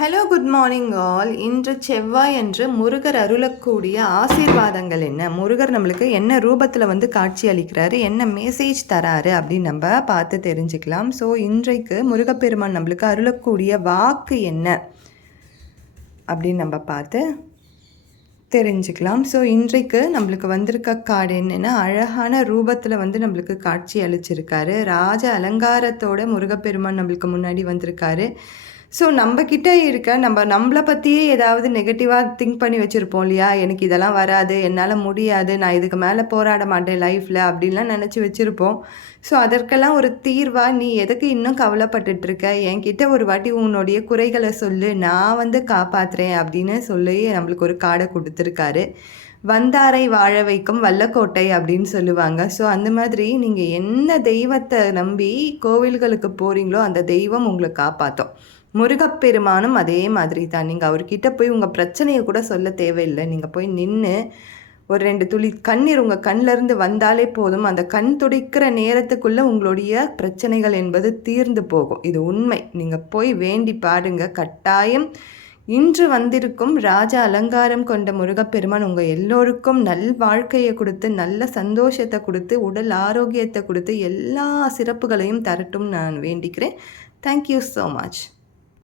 Hello good morning all. இன்று செவ்வாய் என்று முருகர் அருளக்கூடிய ஆசீர்வாதங்கள் என்ன, முருகர் நம்மளுக்கு என்ன ரூபத்தில் வந்து காட்சி அளிக்கிறாரு, என்ன மெசேஜ் தராரு அப்படின்னு நம்ம பார்த்து தெரிஞ்சுக்கலாம். ஸோ இன்றைக்கு முருகப்பெருமான் நம்மளுக்கு அருளக்கூடிய வாக்கு என்ன அப்படின்னு நம்ம பார்த்து தெரிஞ்சுக்கலாம். ஸோ இன்றைக்கு நம்மளுக்கு வந்திருக்க கார்டு என்னென்னா, அழகான ரூபத்தில் வந்து நம்மளுக்கு காட்சி அளிச்சிருக்காரு. ராஜ அலங்காரத்தோட முருகப்பெருமான் நம்மளுக்கு முன்னாடி வந்திருக்காரு. ஸோ நம்மக்கிட்ட இருக்க நம்மளை பற்றியே ஏதாவது நெகட்டிவாக திங்க் பண்ணி வச்சுருப்போம் இல்லையா, எனக்கு இதெல்லாம் வராது, என்னால் முடியாது, நான் இதுக்கு மேலே போராட மாட்டேன் லைஃப்பில் அப்படின்லாம் நினச்சி வச்சுருப்போம். ஸோ அதற்கெல்லாம் ஒரு தீர்வாக, நீ எதுக்கு இன்னும் கவலைப்பட்டுட்ருக்க, என்கிட்ட ஒரு வாட்டி உன்னுடைய குறைகளை சொல்லு, நான் வந்து காப்பாற்றுறேன் அப்படின்னு சொல்லி நம்மளுக்கு ஒரு கார்டை கொடுத்துருக்காரு. வந்தாரை வாழ வைக்கும் வல்லக்கோட்டை அப்படின்னு சொல்லுவாங்க. ஸோ அந்த மாதிரி நீங்கள் என்ன தெய்வத்தை நம்பி கோவில்களுக்கு போகிறீங்களோ அந்த தெய்வம் உங்களை காப்பாற்றும். முருகப்பெருமானும் அதே மாதிரி தான். நீங்கள் அவர்கிட்ட போய் உங்கள் பிரச்சனையை கூட சொல்ல தேவையில்லை. நீங்கள் போய் நின்று ஒரு 2 துளி கண்ணீர் உங்கள் கண்ணிலேருந்து வந்தாலே போதும். அந்த கண் துடைக்கிற நேரத்துக்குள்ளே உங்களுடைய பிரச்சனைகள் என்பது தீர்ந்து போகும். இது உண்மை. நீங்கள் போய் வேண்டி பாருங்க. கட்டாயம் இன்று வந்திருக்கும் ராஜா அலங்காரம் கொண்ட முருகப்பெருமான் உங்கள் எல்லோருக்கும் நல் வாழ்க்கையை கொடுத்து, நல்ல சந்தோஷத்தை கொடுத்து, உடல் ஆரோக்கியத்தை கொடுத்து, எல்லா சிறப்புகளையும் தரட்டும் நான் வேண்டிக்கிறேன். Thank you so much.